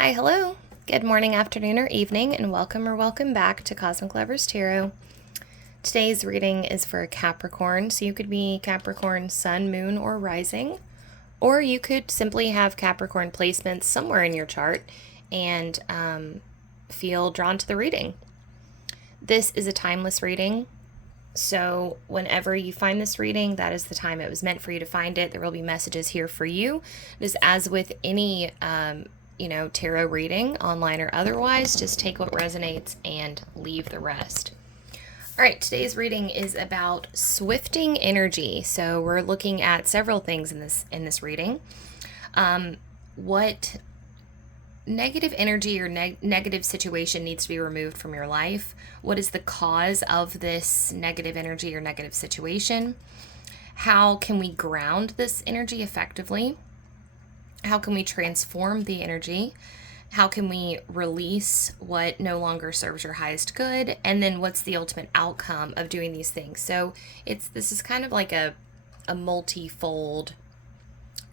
Hi, hello. Good morning, afternoon, or evening, and welcome back to Cosmic Lovers Tarot. Today's reading is for Capricorn, so you could be Capricorn sun, moon, or rising, or you could simply have Capricorn placements somewhere in your chart and feel drawn to the reading. This is a timeless reading, so whenever you find this reading, that is the time it was meant for you to find it. There will be messages here for you. Just as with any tarot reading, online or otherwise, just take what resonates and leave the rest. All right, today's reading is about swifting energy. So we're looking at several things in this reading. What negative energy or negative situation needs to be removed from your life? What is the cause of this negative energy or negative situation? How can we ground this energy effectively? How can we transform the energy? How can we release what no longer serves your highest good? And then what's the ultimate outcome of doing these things? So this is kind of like a multi-fold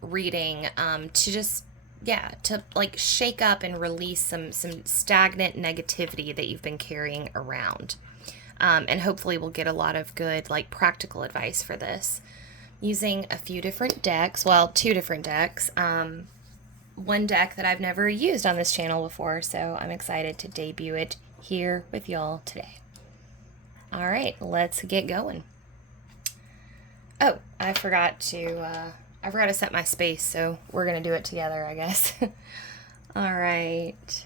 reading to like shake up and release some stagnant negativity that you've been carrying around. And hopefully we'll get a lot of good like practical advice for this. Using a few different decks, two different decks. One deck that I've never used on this channel before, so I'm excited to debut it here with y'all today. All right, let's get going. Oh, I forgot to set my space, so we're gonna do it together, I guess. All right.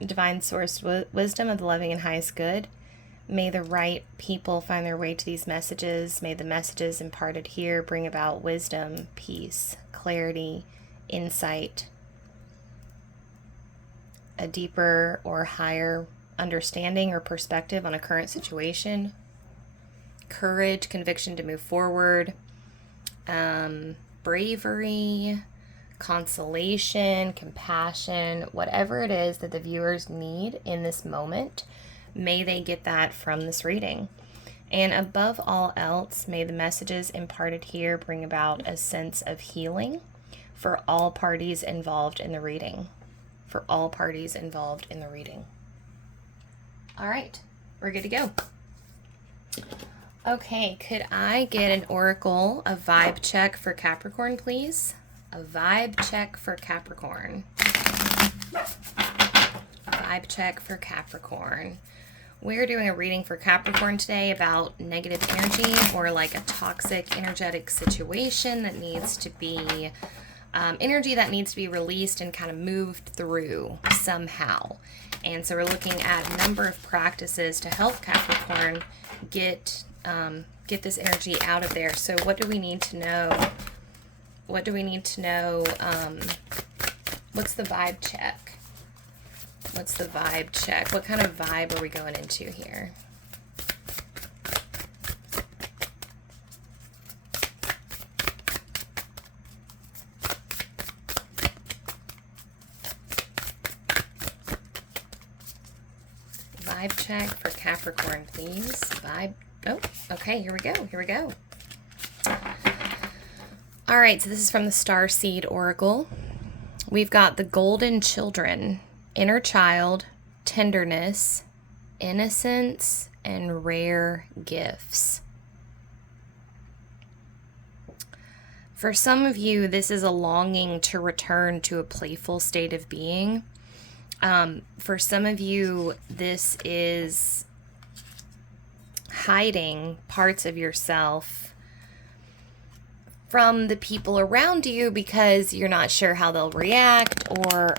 Divine source wisdom of the loving and highest good. May the right people find their way to these messages. May the messages imparted here bring about wisdom, peace, clarity, insight, a deeper or higher understanding or perspective on a current situation, courage, conviction to move forward, bravery, consolation, compassion, whatever it is that the viewers need in this moment. May they get that from this reading. And above all else, may the messages imparted here bring about a sense of healing for all parties involved in the reading. For all parties involved in the reading. All right, we're good to go. Okay, could I get an oracle, a vibe check for Capricorn, please? A vibe check for Capricorn. Vibe check for Capricorn. We're doing a reading for Capricorn today about negative energy or like a toxic energetic situation that needs to be, energy that needs to be released and kind of moved through somehow. And so we're looking at a number of practices to help Capricorn get this energy out of there. So what do we need to know? What do we need to know? What's the vibe check? What's the vibe check? What kind of vibe are we going into here? Vibe check for Capricorn, please. Vibe. Oh, okay, here we go. All right, so this is from the Starseed Oracle. We've got the Golden Children. Inner child, tenderness, innocence, and rare gifts. For some of you, this is a longing to return to a playful state of being. For some of you, this is hiding parts of yourself from the people around you because you're not sure how they'll react, or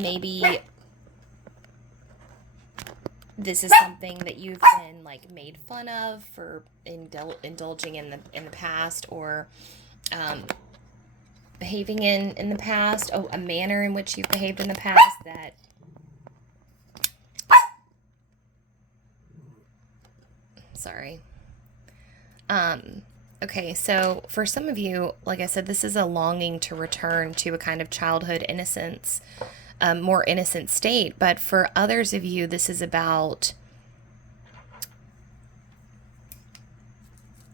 maybe this is something that you've been like made fun of for indulging in the past, or behaving in the past. A manner in which you've behaved in the past that okay, so for some of you, like I said, this is a longing to return to a kind of childhood innocence, more innocent state. But for others of you, this is about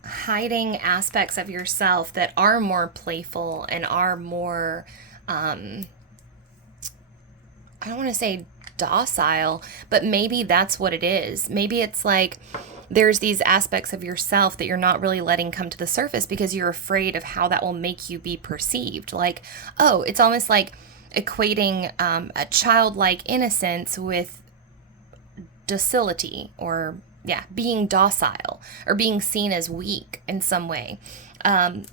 hiding aspects of yourself that are more playful and are more I don't want to say docile, but maybe that's what it is. Maybe it's like there's these aspects of yourself that you're not really letting come to the surface because you're afraid of how that will make you be perceived. Like, oh, it's almost like equating a childlike innocence with docility, or being docile, or being seen as weak in some way.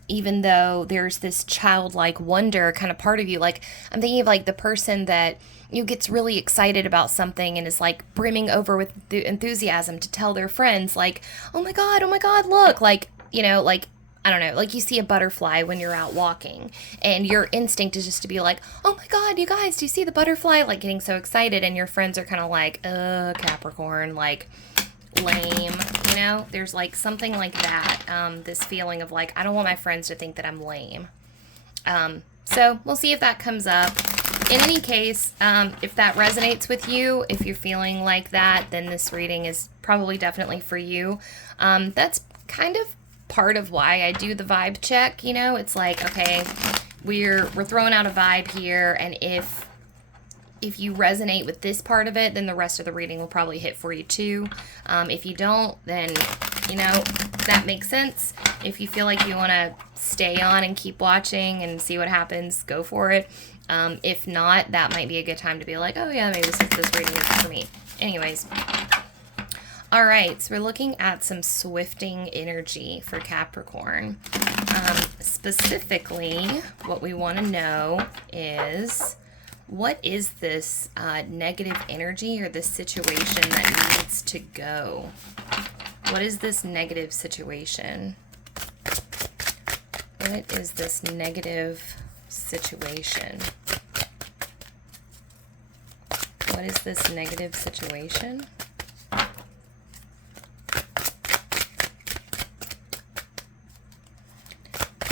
Even though there's this childlike wonder kind of part of you. Like, I'm thinking of like the person that gets really excited about something and is like brimming over with the enthusiasm to tell their friends, like, oh my God, look, like, like, I don't know, like you see a butterfly when you're out walking and your instinct is just to be like, oh my God, you guys, do you see the butterfly? Like getting so excited, and your friends are kind of like, Capricorn, like, lame, there's like something like that, this feeling of like, I don't want my friends to think that I'm lame. So we'll see if that comes up. In any case, if that resonates with you, if you're feeling like that, then this reading is probably definitely for you. That's kind of part of why I do the vibe check. It's like, okay, we're throwing out a vibe here, and if you resonate with this part of it, then the rest of the reading will probably hit for you too. If you don't, then, that makes sense. If you feel like you want to stay on and keep watching and see what happens, go for it. If not, that might be a good time to be like, oh yeah, maybe this reading is for me. Anyways. All right, so we're looking at some swifting energy for Capricorn. Specifically, what we want to know is, what is this negative energy or this situation that needs to go? What is this negative situation? What is this negative situation? What is this negative situation?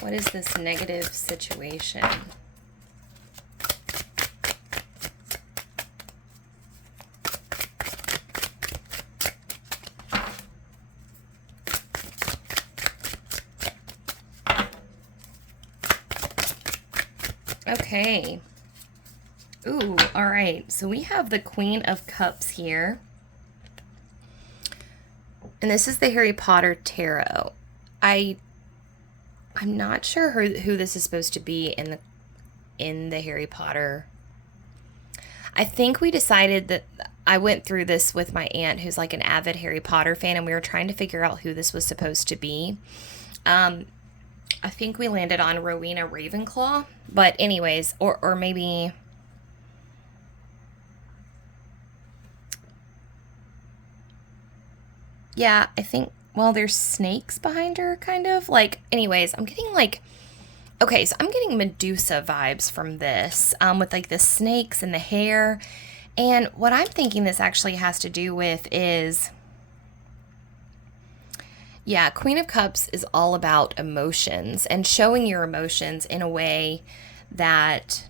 What is this negative situation? Okay. Ooh, all right. So we have the Queen of Cups here. And this is the Harry Potter Tarot. I'm not sure who this is supposed to be in the Harry Potter. I think we decided that I went through this with my aunt, who's like an avid Harry Potter fan, and we were trying to figure out who this was supposed to be. I think we landed on Rowena Ravenclaw, but anyways, or maybe, yeah, I think, well, there's snakes behind her, kind of, like, anyways, I'm getting, like, okay, so I'm getting Medusa vibes from this, with, like, the snakes and the hair, and what I'm thinking this actually has to do with is, yeah, Queen of Cups is all about emotions and showing your emotions in a way that,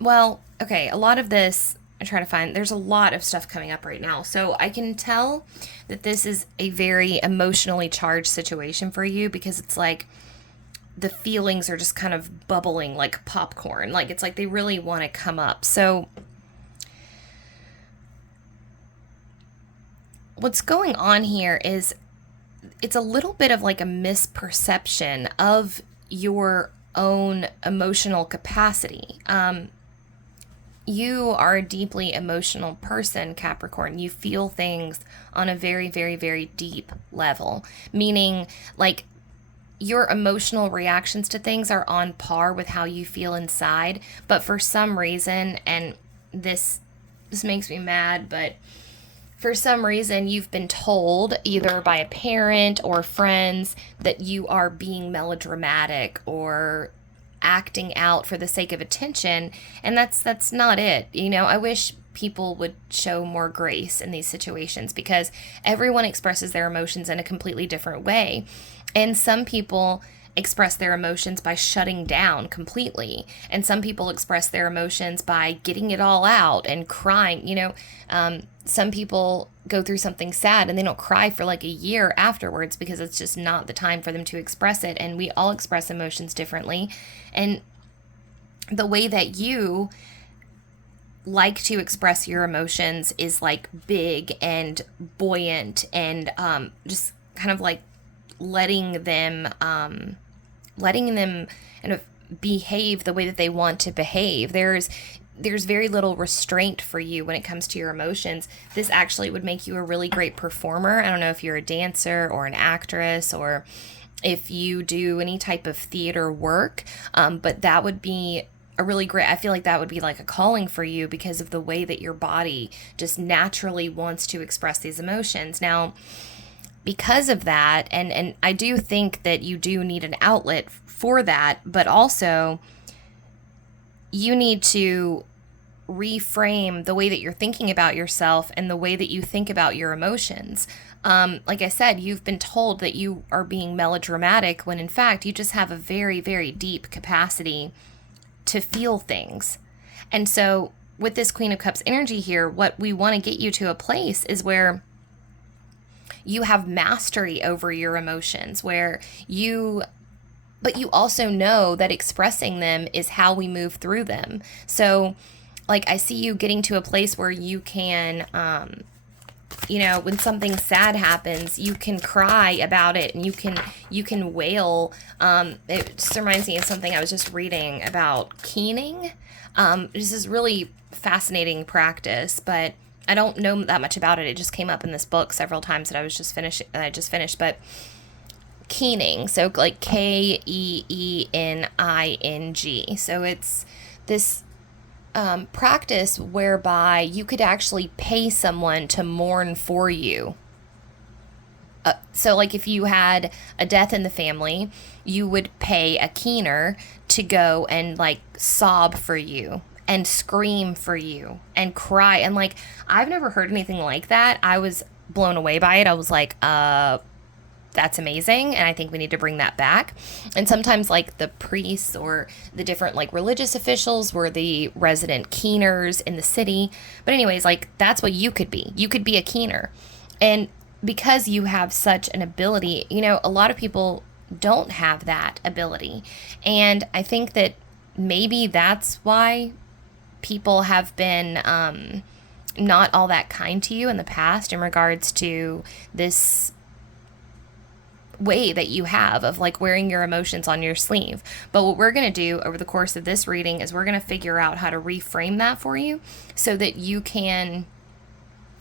well, okay, a lot of this, I'm trying to find, there's a lot of stuff coming up right now. So I can tell that this is a very emotionally charged situation for you, because it's like the feelings are just kind of bubbling like popcorn. Like, it's like they really want to come up. So what's going on here is it's a little bit of like a misperception of your own emotional capacity. You are a deeply emotional person, Capricorn. You feel things on a very, very, very deep level, meaning like your emotional reactions to things are on par with how you feel inside. But for some reason, and this makes me mad, but for some reason, you've been told either by a parent or friends that you are being melodramatic or acting out for the sake of attention, and that's not it. I wish people would show more grace in these situations, because everyone expresses their emotions in a completely different way, and some people express their emotions by shutting down completely, and some people express their emotions by getting it all out and crying. Some people go through something sad and they don't cry for like a year afterwards, because it's just not the time for them to express it. And we all express emotions differently. And the way that you like to express your emotions is like big and buoyant and just kind of like letting them kind of behave the way that they want to behave. There's very little restraint for you when it comes to your emotions. This actually would make you a really great performer. I don't know if you're a dancer or an actress or if you do any type of theater work, but that would be a really great, I feel like that would be like a calling for you because of the way that your body just naturally wants to express these emotions. Now, because of that, and I do think that you do need an outlet for that, but also you need to reframe the way that you're thinking about yourself and the way that you think about your emotions. Like I said, you've been told that you are being melodramatic when in fact you just have a very, very deep capacity to feel things. And so with this Queen of Cups energy here, what we want to get you to a place is where you have mastery over your emotions, but you also know that expressing them is how we move through them. So like I see you getting to a place where you can, when something sad happens, you can cry about it and you can wail. It just reminds me of something I was just reading about keening. This is really fascinating practice, but I don't know that much about it. It just came up in this book several times that I just finished, but keening, so like Keening. So it's this practice whereby you could actually pay someone to mourn for you. So like if you had a death in the family, you would pay a keener to go and like sob for you and scream for you and cry. And like, I've never heard anything like that. I was blown away by it. I was like, that's amazing. And I think we need to bring that back. And sometimes like the priests or the different like religious officials were the resident keeners in the city. But anyways, like that's what you could be. You could be a keener. And because you have such an ability, a lot of people don't have that ability. And I think that maybe that's why people have been not all that kind to you in the past in regards to this way that you have of like wearing your emotions on your sleeve. But what we're going to do over the course of this reading is we're going to figure out how to reframe that for you so that you can,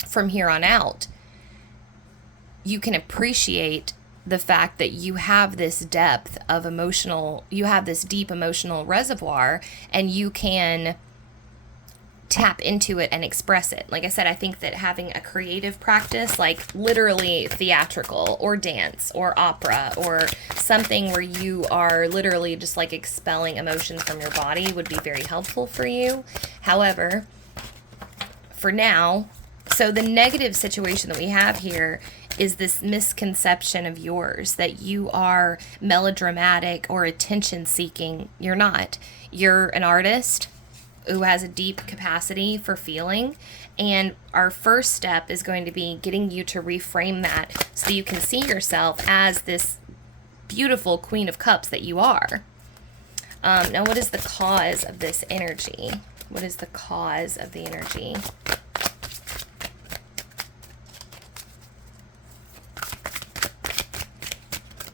from here on out, you can appreciate the fact that you have this depth of you have this deep emotional reservoir, and you can tap into it and express it. Like I said, I think that having a creative practice, like literally theatrical or dance or opera or something where you are literally just like expelling emotions from your body would be very helpful for you. However, for now, so the negative situation that we have here is this misconception of yours that you are melodramatic or attention seeking. You're not. You're an artist who has a deep capacity for feeling. And our first step is going to be getting you to reframe that so that you can see yourself as this beautiful Queen of Cups that you are. Now, what is the cause of this energy? What is the cause of the energy?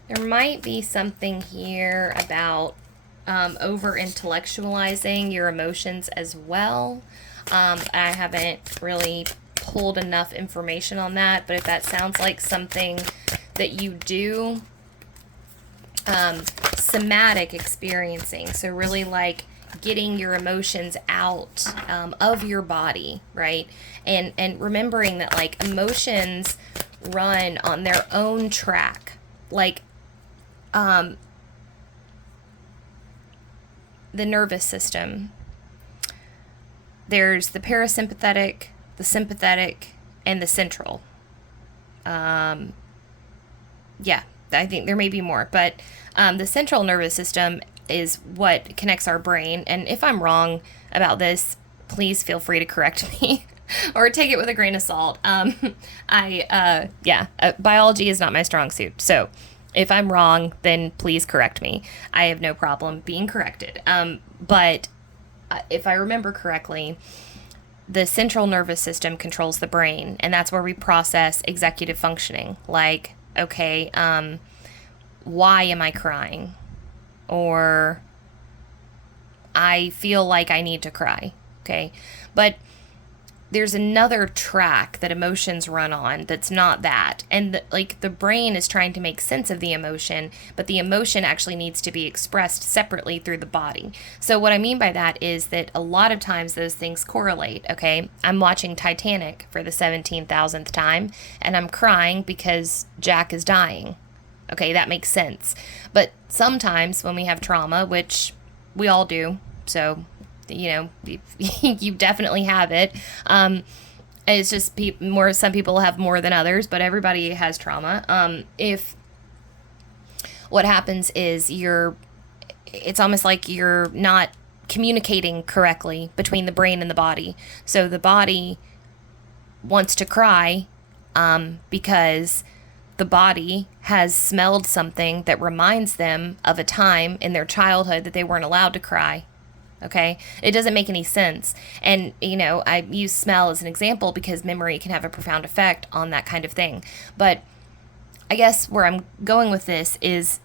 There might be something here about over intellectualizing your emotions as well. I haven't really pulled enough information on that, but if that sounds like something that you do, somatic experiencing, so really like getting your emotions out of your body, right? And remembering that like emotions run on their own track, like the nervous system. There's the parasympathetic, the sympathetic, and the central. Yeah, I think there may be more, but the central nervous system is what connects our brain. And if I'm wrong about this, please feel free to correct me or take it with a grain of salt. Biology is not my strong suit. So if I'm wrong, then please correct me. I have no problem being corrected. But if I remember correctly, the central nervous system controls the brain, and that's where we process executive functioning. Like, okay, why am I crying? Or I feel like I need to cry. Okay. But there's another track that emotions run on that's not that. And the brain is trying to make sense of the emotion, but the emotion actually needs to be expressed separately through the body. So what I mean by that is that a lot of times those things correlate. Okay. I'm watching Titanic for the 17,000th time and I'm crying because Jack is dying. Okay. That makes sense. But sometimes when we have trauma, which we all do, so you definitely have it. It's just some people have more than others, but everybody has trauma. If what happens is it's almost like you're not communicating correctly between the brain and the body. So the body wants to cry, because the body has smelled something that reminds them of a time in their childhood that they weren't allowed to cry. Okay, it doesn't make any sense. And, I use smell as an example because memory can have a profound effect on that kind of thing. But I guess where I'm going with this is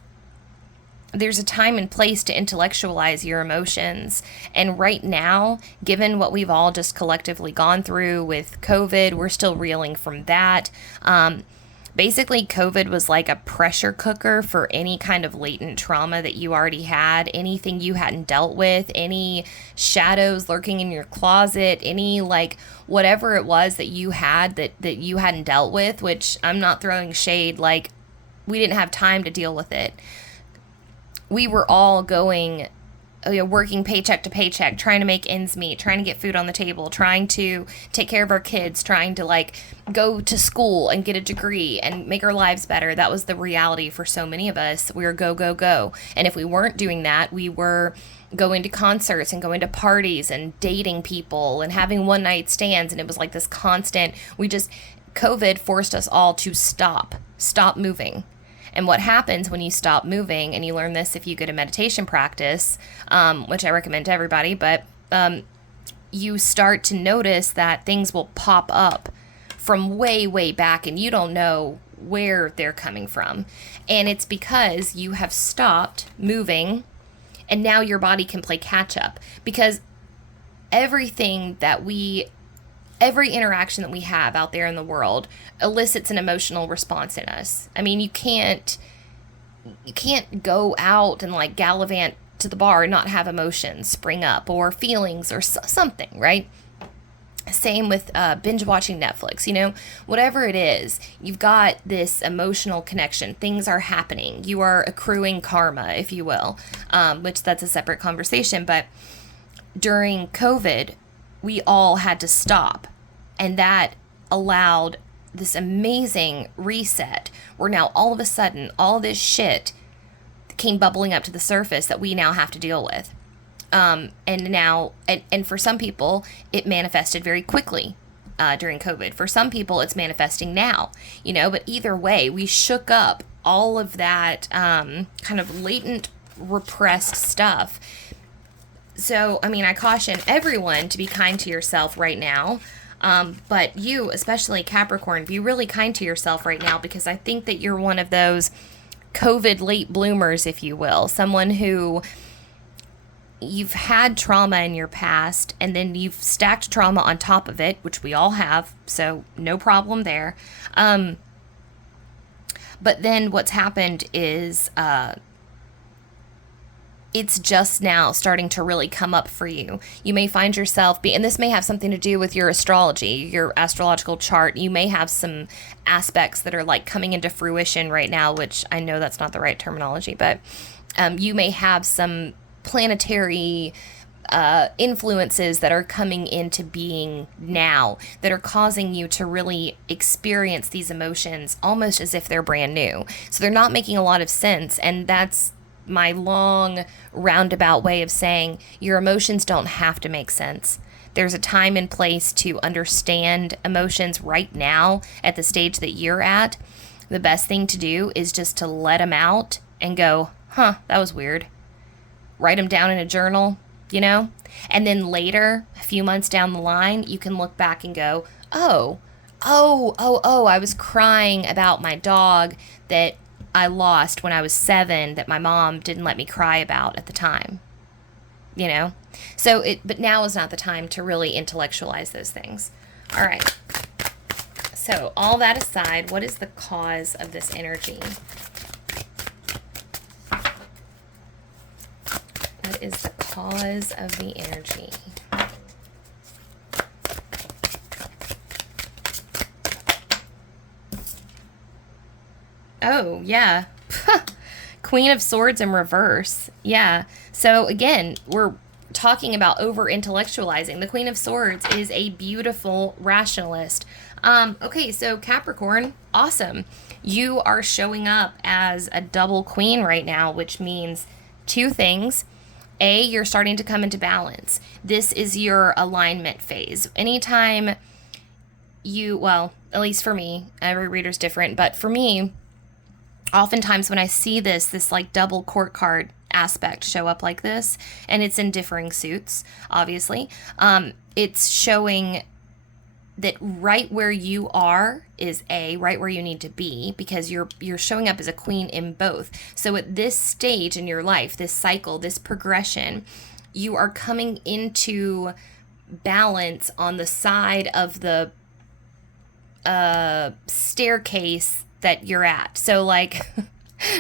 there's a time and place to intellectualize your emotions. And right now, given what we've all just collectively gone through with COVID, we're still reeling from that. Basically, COVID was like a pressure cooker for any kind of latent trauma that you already had, anything you hadn't dealt with, any shadows lurking in your closet, any whatever it was that you had that you hadn't dealt with, which I'm not throwing shade, we didn't have time to deal with it. We were all working paycheck to paycheck, trying to make ends meet, trying to get food on the table, trying to take care of our kids, trying to go to school and get a degree and make our lives better. That was the reality for so many of us. We were go, go, go. And if we weren't doing that, we were going to concerts and going to parties and dating people and having one night stands. And it was like this constant, COVID forced us all to stop moving. And what happens when you stop moving, and you learn this if you get a meditation practice, which I recommend to everybody, but you start to notice that things will pop up from way, way back, and you don't know where they're coming from. And it's because you have stopped moving, and now your body can play catch up. Because every interaction that we have out there in the world elicits an emotional response in us. I mean, you can't go out and gallivant to the bar and not have emotions spring up or feelings or something, right? Same with binge watching Netflix, whatever it is, you've got this emotional connection. Things are happening. You are accruing karma, if you will, which that's a separate conversation. But during COVID, we all had to stop, and that allowed this amazing reset where now all of a sudden all this shit came bubbling up to the surface that we now have to deal with. And for some people, it manifested very quickly during COVID. For some people, it's manifesting now, but either way, we shook up all of that kind of latent, repressed stuff. So, I caution everyone to be kind to yourself right now. But you, especially Capricorn, be really kind to yourself right now, because I think that you're one of those COVID late bloomers, if you will. Someone who you've had trauma in your past, and then you've stacked trauma on top of it, which we all have, so no problem there. But then what's happened is it's just now starting to really come up for you. You may find yourself and this may have something to do with your astrology, your astrological chart. You may have some aspects that are coming into fruition right now, which I know that's not the right terminology, but you may have some planetary influences that are coming into being now that are causing you to really experience these emotions almost as if they're brand new. So they're not making a lot of sense, and that's my long roundabout way of saying your emotions don't have to make sense. There's a time and place to understand emotions right now at the stage that you're at. The best thing to do is just to let them out and go, that was weird. Write them down in a journal, you know? And then later, a few months down the line, you can look back and go, I was crying about my dog that I lost when I was 7 that my mom didn't let me cry about at the time, you know? But now is not the time to really intellectualize those things. All right. So all that aside, what is the cause of this energy? What is the cause of the energy? Oh, yeah. Queen of Swords in reverse. Yeah. So again, we're talking about over-intellectualizing. The Queen of Swords is a beautiful rationalist. Okay, so Capricorn, awesome. You are showing up as a double queen right now, which means 2 things. A, you're starting to come into balance. This is your alignment phase. Anytime well, at least for me, every reader's different, but for me, oftentimes when I see this like double court card aspect show up like this, and it's in differing suits, obviously, it's showing that right where you are is right where you need to be, because you're showing up as a queen in both. So at this stage in your life, this cycle, this progression, you are coming into balance on the side of the staircase that you're at. So like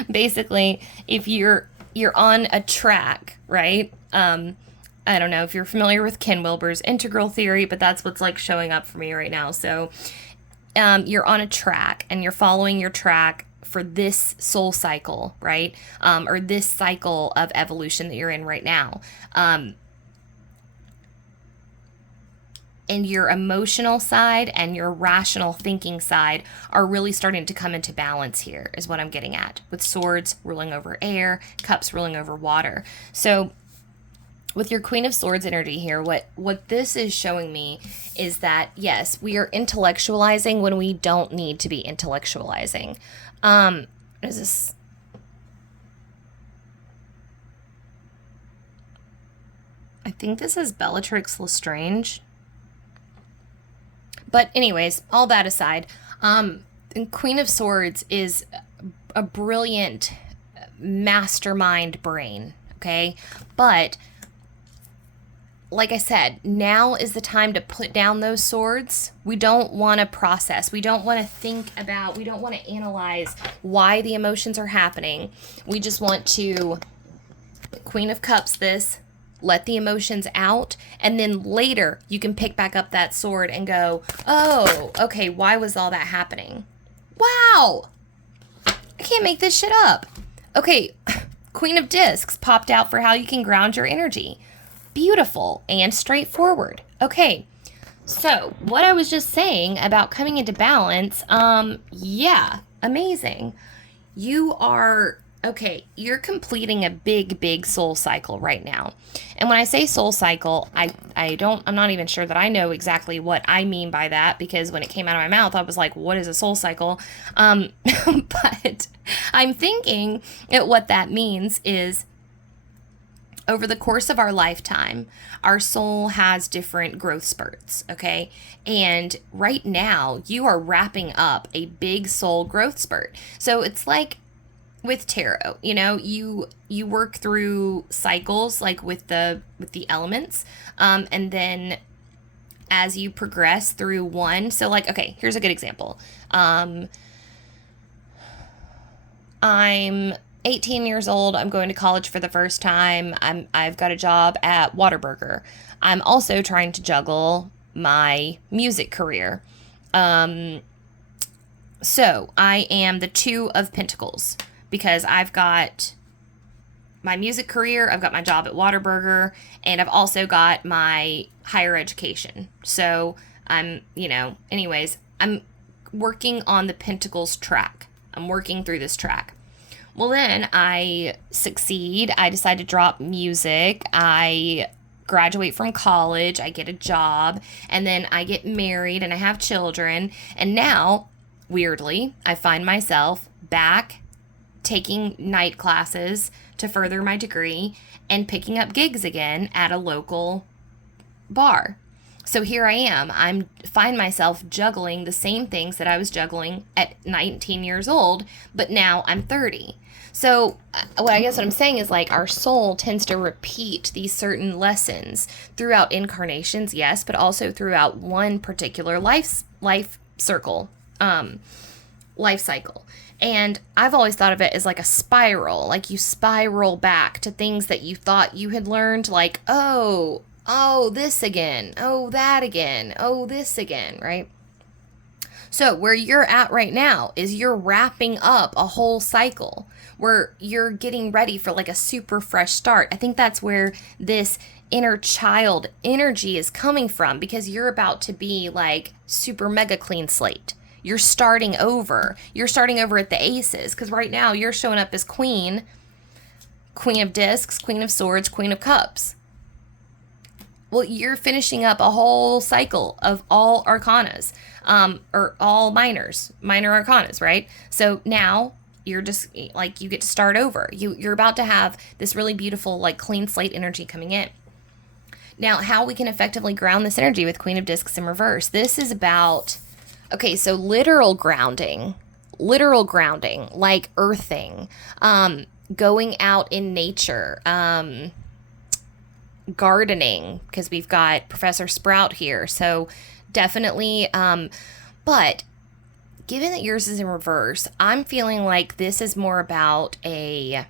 basically if you're on a track, right? I don't know if you're familiar with Ken Wilber's integral theory, but that's what's like showing up for me right now. So you're on a track and you're following your track for this soul cycle, right? Or this cycle of evolution that you're in right now. And your emotional side and your rational thinking side are really starting to come into balance here, is what I'm getting at, with swords ruling over air, cups ruling over water. So with your Queen of Swords energy here, what this is showing me is that, yes, we are intellectualizing when we don't need to be intellectualizing. What is this? I think this is Bellatrix Lestrange. But anyways, all that aside, Queen of Swords is a brilliant mastermind brain, okay? But like I said, now is the time to put down those swords. We don't want to process. We don't want to think about, we don't want to analyze why the emotions are happening. We just want to Queen of Cups this, let the emotions out, and then later you can pick back up that sword and go, oh, okay, why was all that happening? Wow! I can't make this shit up. Okay, Queen of Discs popped out for how you can ground your energy. Beautiful and straightforward. Okay, so what I was just saying about coming into balance, yeah, amazing. You're completing a big soul cycle right now. And when I say soul cycle, I'm not even sure that I know exactly what I mean by that, because when it came out of my mouth, I was like, what is a soul cycle? But I'm thinking that what that means is over the course of our lifetime, our soul has different growth spurts, okay? And right now, you are wrapping up a big soul growth spurt. So it's like with tarot, you work through cycles like with the elements, and then as you progress through one, so like, okay, here's a good example. I'm 18 years old. I'm going to college for the first time. I've got a job at Whataburger. I'm also trying to juggle my music career. So I am the 2 of Pentacles, because I've got my music career, I've got my job at Whataburger, and I've also got my higher education. So I'm working on the Pentacles track. I'm working through this track. Well, then I succeed. I decide to drop music. I graduate from college. I get a job. And then I get married and I have children. And now, weirdly, I find myself back taking night classes, to further my degree and picking up gigs again at a local bar. So here I am. Find myself juggling the same things that I was juggling at 19 years old, but now I'm 30. So what I'm saying is, like, our soul tends to repeat these certain lessons throughout incarnations, yes, but also throughout one particular life cycle. And I've always thought of it as like a spiral, like you spiral back to things that you thought you had learned, like, oh, this again, oh, that again, oh, this again, right? So where you're at right now is you're wrapping up a whole cycle where you're getting ready for like a super fresh start. I think that's where this inner child energy is coming from, because you're about to be like super mega clean slate. You're starting over. You're starting over at the aces, because right now you're showing up as queen of discs, queen of swords, queen of cups. Well, you're finishing up a whole cycle of all arcanas, or all minor arcanas, right? So now you're just like, you get to start over. You're about to have this really beautiful, like, clean slate energy coming in. Now, how we can effectively ground this energy with Queen of Discs in reverse. This is about, okay, so literal grounding, like earthing, going out in nature, gardening, because we've got Professor Sprout here. So definitely, but given that yours is in reverse, I'm feeling like this is more about a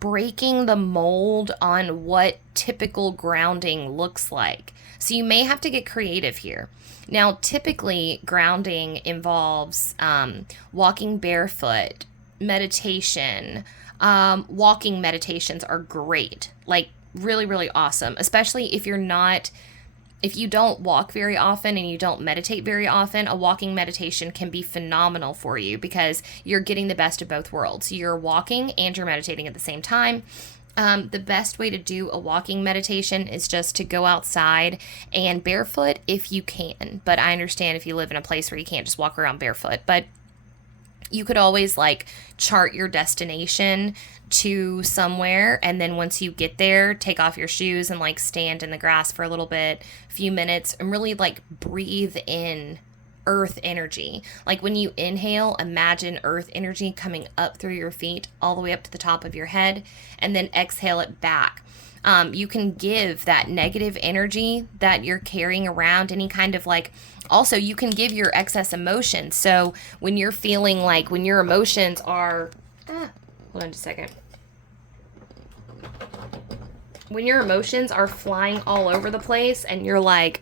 breaking the mold on what typical grounding looks like. So you may have to get creative here. Now, typically, grounding involves walking barefoot, meditation. Walking meditations are great, like really, really awesome, especially if you don't walk very often and you don't meditate very often. A walking meditation can be phenomenal for you because you're getting the best of both worlds. You're walking and you're meditating at the same time. The best way to do a walking meditation is just to go outside and barefoot if you can. But I understand if you live in a place where you can't just walk around barefoot. But you could always like chart your destination to somewhere, and then once you get there, take off your shoes and like stand in the grass for a little bit, a few minutes, and really like breathe in earth energy. Like when you inhale, imagine earth energy coming up through your feet all the way up to the top of your head, and then exhale it back. You can give that negative energy that you're carrying around, any kind of like, also you can give your excess emotions. So when you're feeling like, when your emotions are, hold on just a second. When your emotions are flying all over the place and you're like,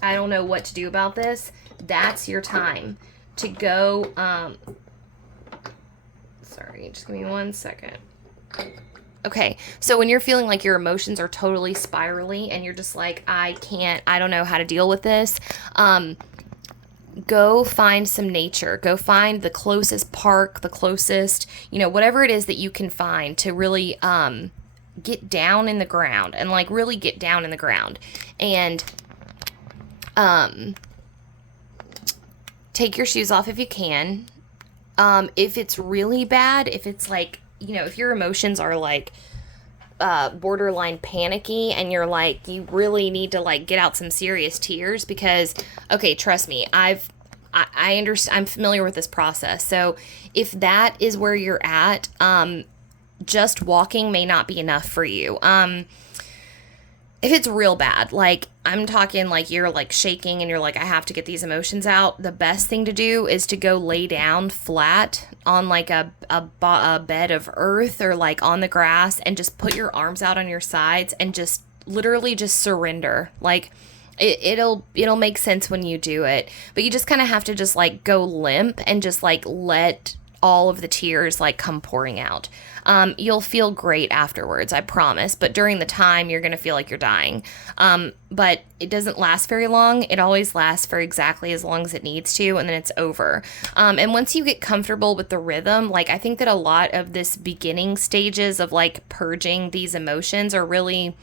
I don't know what to do about this, that's your time to go, sorry, just give me 1 second. Okay, so when you're feeling like your emotions are totally spirally and you're just like, I don't know how to deal with this, go find some nature. Go find the closest park, the closest, whatever it is that you can find to really get down in the ground and like really get down in the ground. And take your shoes off if you can. If it's really bad, if it's like, if your emotions are like borderline panicky and you're like, you really need to like get out some serious tears, because, okay, trust me, I understand, I'm familiar with this process. So if that is where you're at, just walking may not be enough for you. If it's real bad, like I'm talking like you're like shaking and you're like, I have to get these emotions out, the best thing to do is to go lay down flat on like a bed of earth or like on the grass and just put your arms out on your sides and just literally just surrender. Like it'll make sense when you do it, but you just kind of have to just like go limp and just like let all of the tears like come pouring out. You'll feel great afterwards, I promise. But during the time, you're going to feel like you're dying. But it doesn't last very long. It always lasts for exactly as long as it needs to, and then it's over. And once you get comfortable with the rhythm, like I think that a lot of this beginning stages of like purging these emotions are really,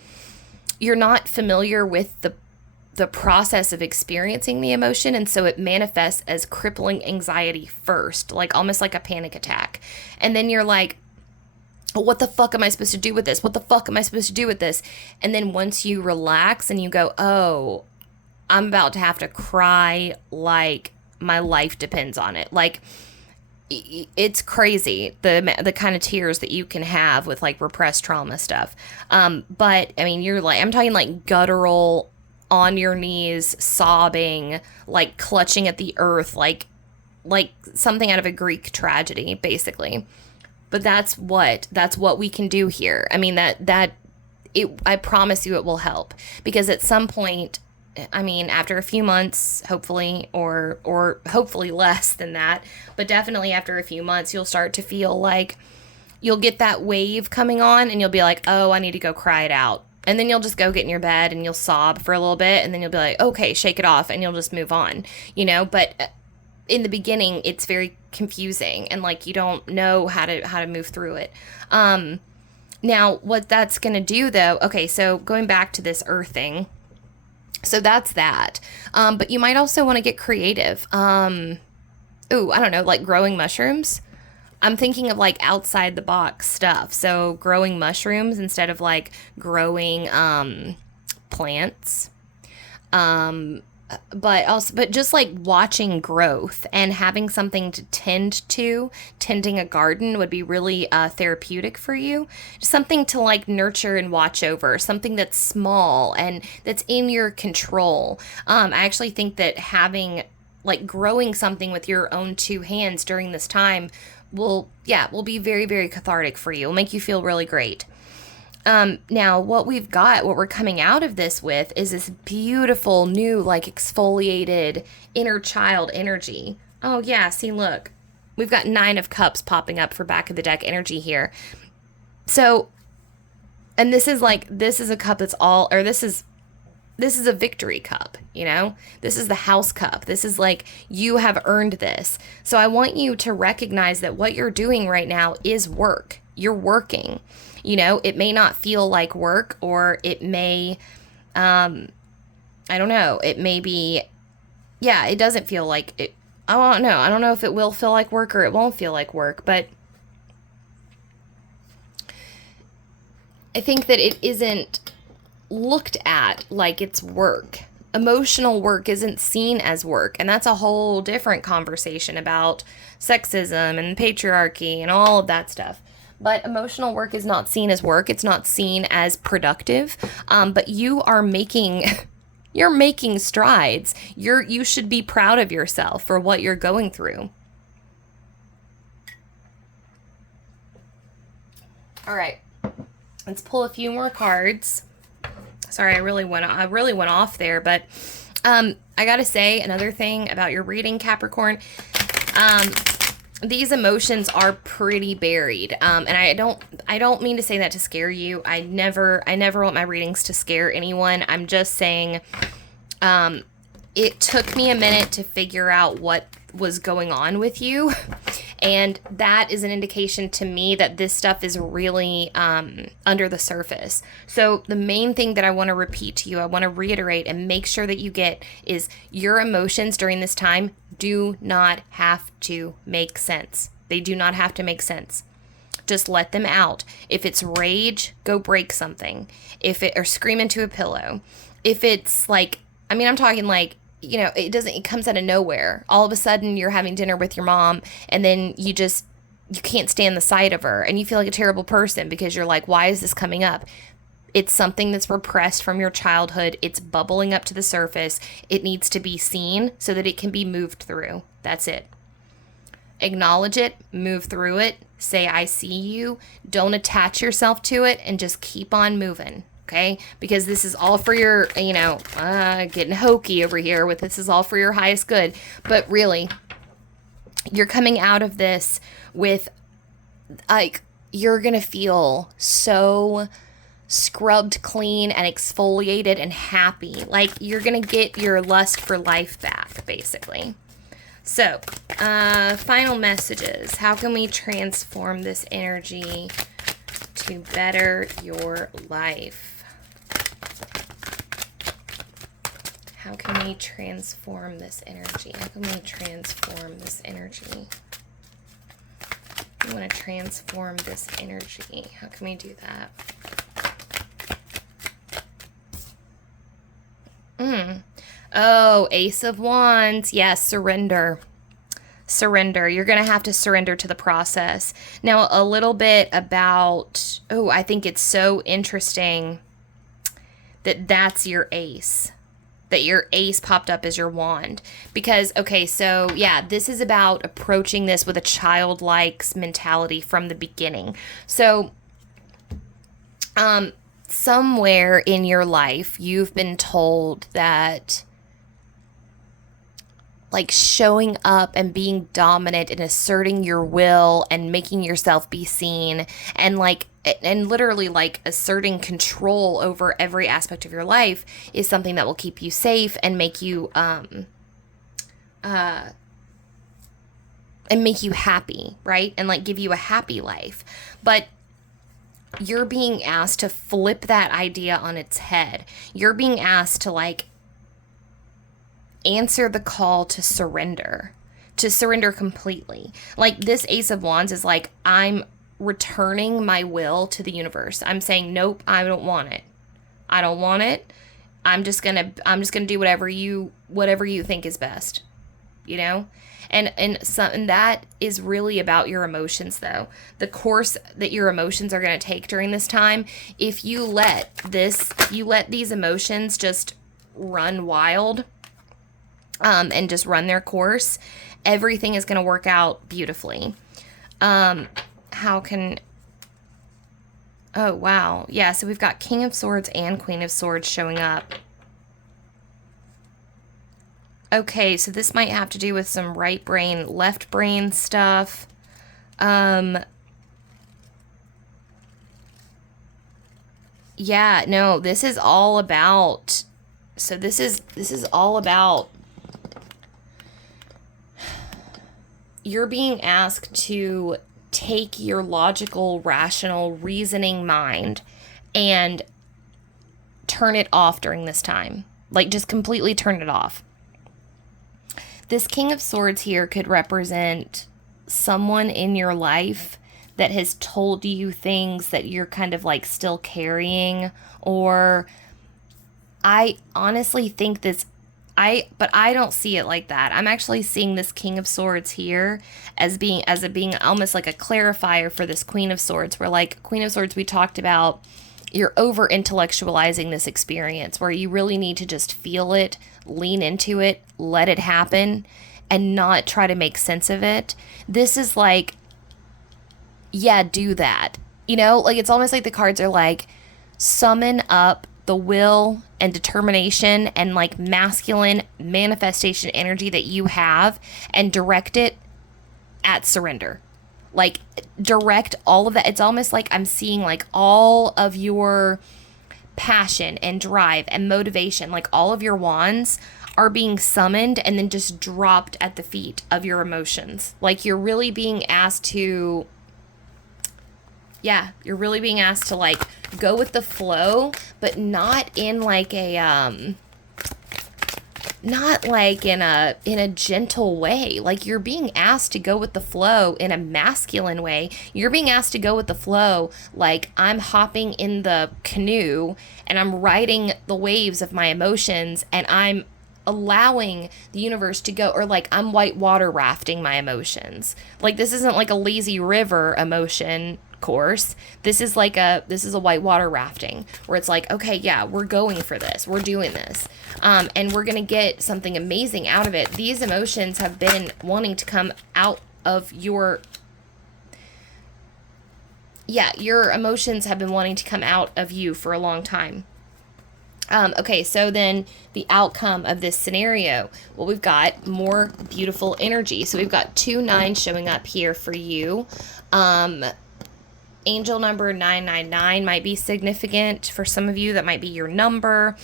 you're not familiar with the the process of experiencing the emotion, and so it manifests as crippling anxiety first, like almost like a panic attack. And then you're like, what the fuck am I supposed to do with this? What the fuck am I supposed to do with this? And then once you relax and you go, oh, I'm about to have to cry like my life depends on it. Like, it's crazy the kind of tears that you can have with like repressed trauma stuff. But I mean, you're like, I'm talking like guttural, on your knees, sobbing, like clutching at the earth, like something out of a Greek tragedy, basically. But that's what we can do here. I mean, I promise you it will help, because at some point, I mean, after a few months, hopefully, or hopefully less than that, but definitely after a few months, you'll start to feel like you'll get that wave coming on, and you'll be like, oh, I need to go cry it out. And then you'll just go get in your bed and you'll sob for a little bit, and then you'll be like, okay, shake it off, and you'll just move on, but in the beginning, it's very confusing, and like you don't know how to move through it. Now, what that's going to do, though, okay, so going back to this earthing, so that's that. But you might also want to get creative. I don't know, like growing mushrooms. I'm thinking of like outside the box stuff. So growing mushrooms instead of like growing plants. But just like watching growth and having something to tend to, tending a garden would be really therapeutic for you. Just something to like nurture and watch over, something that's small and that's in your control. I actually think that having like growing something with your own two hands during this time will be very, very cathartic for you. It'll make you feel really great. Now what we're coming out of this with is this beautiful new, like exfoliated inner child energy. Oh yeah. See, look, we've got 9 of Cups popping up for back of the deck energy here. So, and this is a cup that's all, or this is a victory cup, this is the house cup. This is like, you have earned this. So I want you to recognize that what you're doing right now is work. You're working. It may not feel like work, or it may, I don't know, it may be, it doesn't feel like it. I don't know. I don't know if it will feel like work or it won't feel like work, but I think that it isn't looked at like it's work. Emotional work isn't seen as work, and that's a whole different conversation about sexism and patriarchy and all of that stuff. But emotional work is not seen as work. It's not seen as productive. But you are you're making strides. You should be proud of yourself for what you're going through. All right, let's pull a few more cards. Sorry, I really went off there, but I gotta say another thing about your reading, Capricorn. These emotions are pretty buried, and I don't mean to say that to scare you. I never want my readings to scare anyone. I'm just saying, it took me a minute to figure out what was going on with you, and that is an indication to me that this stuff is really under the surface. So the main thing that I want to repeat to you, I want to reiterate and make sure that you get, is your emotions during this time do not have to make sense. They do not have to make sense. Just let them out. If it's rage, go break something. Or scream into a pillow. If it's like, I'm talking like, it comes out of nowhere. All of a sudden you're having dinner with your mom, and then you can't stand the sight of her, and you feel like a terrible person because you're like, why is this coming up? It's something that's repressed from your childhood. It's bubbling up to the surface. It needs to be seen so that it can be moved through. That's it. Acknowledge it, move through it, say, I see you. Don't attach yourself to it, and just keep on moving. Okay? Because this is all for your, getting hokey over here with this is all for your highest good. But really, you're coming out of this with, like, you're going to feel so scrubbed clean and exfoliated and happy. Like, you're going to get your lust for life back, basically. So, final messages. How can we transform this energy to better your life? How can we transform this energy? How can we transform this energy? We want to transform this energy. How can we do that? Oh, Ace of Wands. Yes, surrender. Surrender. You're going to have to surrender to the process. Now, a little bit about, I think it's so interesting that that's your ace. That your ace popped up as your wand. Because, okay, so yeah, this is about approaching this with a childlike mentality from the beginning. So, somewhere in your life, you've been told that, like, showing up and being dominant and asserting your will and making yourself be seen and literally like asserting control over every aspect of your life is something that will keep you safe and make you happy, right? And like give you a happy life. But you're being asked to flip that idea on its head. You're being asked to like answer the call to surrender completely. Like this Ace of Wands is like, I'm returning my will to the universe. I'm saying, nope, I don't want it. I don't want it. I'm just gonna do whatever you think is best, you know? And that is really about your emotions, though. The course that your emotions are going to take during this time, if you let these emotions just run wild, and just run their course, everything is going to work out beautifully. Oh, wow. Yeah, so we've got King of Swords and Queen of Swords showing up. Okay, so this might have to do with some right brain, left brain stuff. Yeah, no, this is all about, this is all about, you're being asked to take your logical, rational, reasoning mind and turn it off during this time. Like, just completely turn it off. This King of Swords here could represent someone in your life that has told you things that you're kind of like still carrying, or I honestly think but I don't see it like that. I'm actually seeing this King of Swords here as being almost like a clarifier for this Queen of Swords, where like Queen of Swords, we talked about, you're over intellectualizing this experience where you really need to just feel it, lean into it, let it happen, and not try to make sense of it. This is like, yeah, do that. You know, like it's almost like the cards are like, summon up the will and determination and like masculine manifestation energy that you have and direct it at surrender. Like direct all of that. It's almost like I'm seeing like all of your passion and drive and motivation, like all of your wands are being summoned and then just dropped at the feet of your emotions. Like you're really being asked to, like go with the flow, but not in like a not like in a gentle way. Like you're being asked to go with the flow in a masculine way. You're being asked to go with the flow like I'm hopping in the canoe and I'm riding the waves of my emotions and I'm allowing the universe to go, or like I'm white water rafting my emotions. Like this isn't like a lazy river emotion course. This is a white water rafting where it's like, okay, yeah, we're going for this. We're doing this. And we're going to get something amazing out of it. These emotions have been wanting to come out of your emotions have been wanting to come out of you for a long time. Okay, so then the outcome of this scenario, well, we've got more beautiful energy. So we've got 2 9s showing up here for you. Angel number 999 might be significant for some of you. That might be your number.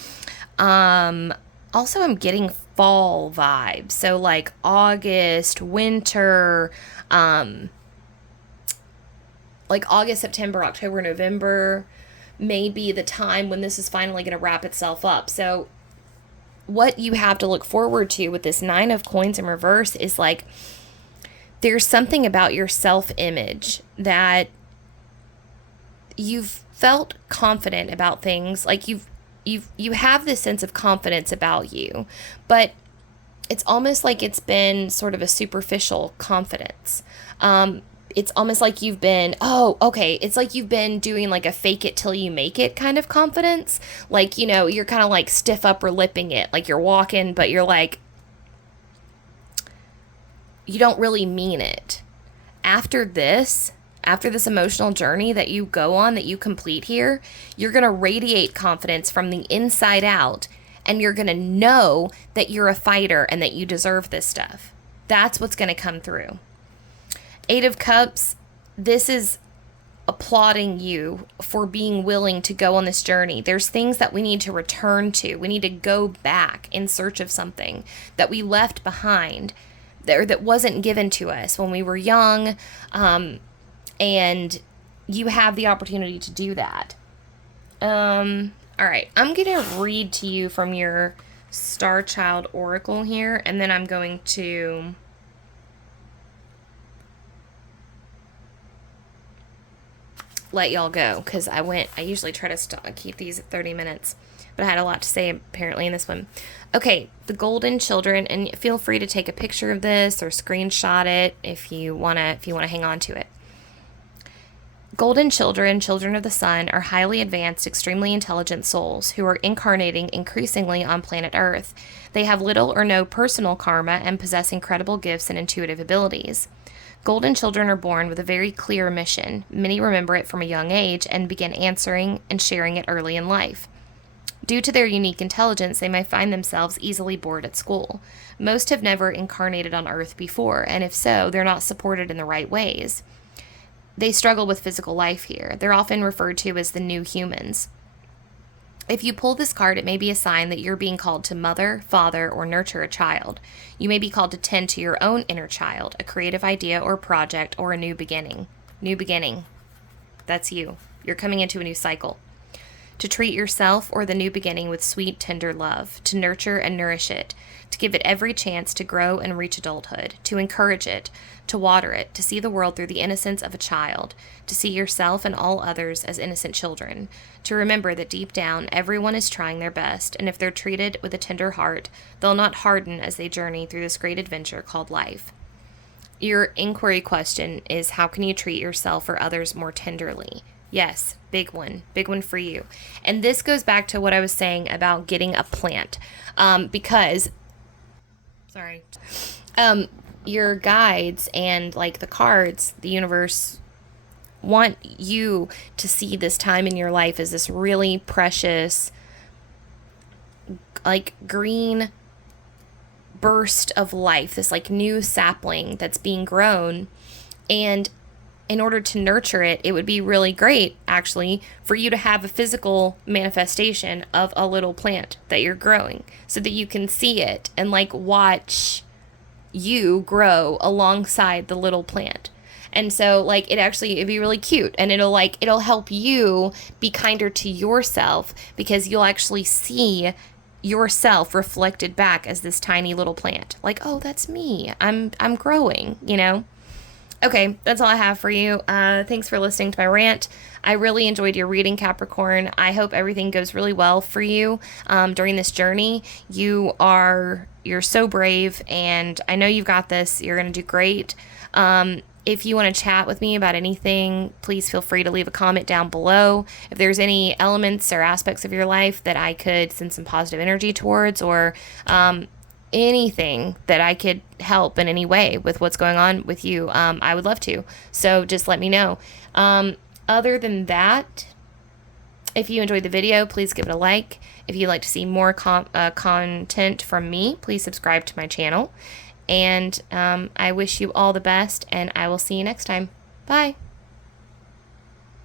Also, I'm getting fall vibes. So like August, winter, like August, September, October, November may be the time when this is finally going to wrap itself up. So what you have to look forward to with this 9 of Coins in reverse is like, there's something about your self-image that you've felt confident about things. Like you have this sense of confidence about you, but it's almost like it's been sort of a superficial confidence. It's almost like you've been, it's like you've been doing like a fake it till you make it kind of confidence. Like, you're kind of like stiff upper lipping it, like you're walking, but you're like, you don't really mean it. After this emotional journey that you go on, that you complete here, you're going to radiate confidence from the inside out, and you're going to know that you're a fighter and that you deserve this stuff. That's what's going to come through. 8 of Cups, this is applauding you for being willing to go on this journey. There's things that we need to return to. We need to go back in search of something that we left behind, that wasn't given to us when we were young, and you have the opportunity to do that. All right, I'm going to read to you from your Star Child Oracle here, and then I'm going to let y'all go, because I usually try to keep these at 30 minutes, but I had a lot to say apparently in this one. Okay, the Golden Children, and feel free to take a picture of this or screenshot it if you want to hang on to it. Golden children, children of the sun, are highly advanced, extremely intelligent souls who are incarnating increasingly on planet Earth. They have little or no personal karma and possess incredible gifts and intuitive abilities. Golden children are born with a very clear mission. Many remember it from a young age and begin answering and sharing it early in life. Due to their unique intelligence, they may find themselves easily bored at school. Most have never incarnated on Earth before, and if so, they're not supported in the right ways. They struggle with physical life here. They're often referred to as the new humans. If you pull this card, it may be a sign that you're being called to mother, father, or nurture a child. You may be called to tend to your own inner child, a creative idea or project, or a new beginning. New beginning. That's you. You're coming into a new cycle. To treat yourself or the new beginning with sweet, tender love, to nurture and nourish it, to give it every chance to grow and reach adulthood, to encourage it, to water it, to see the world through the innocence of a child, to see yourself and all others as innocent children, to remember that deep down everyone is trying their best, and if they're treated with a tender heart, they'll not harden as they journey through this great adventure called life. Your inquiry question is, how can you treat yourself or others more tenderly? Yes, big one for you. And this goes back to what I was saying about getting a plant, because your guides and like the cards, the universe want you to see this time in your life as this really precious, like green burst of life, this like new sapling that's being grown. And in order to nurture it, it would be really great, actually, for you to have a physical manifestation of a little plant that you're growing so that you can see it and like watch you grow alongside the little plant. And so like it'd be really cute, and it'll help you be kinder to yourself, because you'll actually see yourself reflected back as this tiny little plant. Like, oh, that's me. I'm growing, Okay, that's all I have for you. Thanks for listening to my rant. I really enjoyed your reading, Capricorn. I hope everything goes really well for you during this journey. You're so brave, and I know you've got this. You're going to do great. If you want to chat with me about anything, please feel free to leave a comment down below. If there's any elements or aspects of your life that I could send some positive energy towards, or anything that I could help in any way with what's going on with you, I would love to. So just let me know. Other than that, if you enjoyed the video, please give it a like. If you'd like to see more content from me, please subscribe to my channel. And I wish you all the best, and I will see you next time. Bye.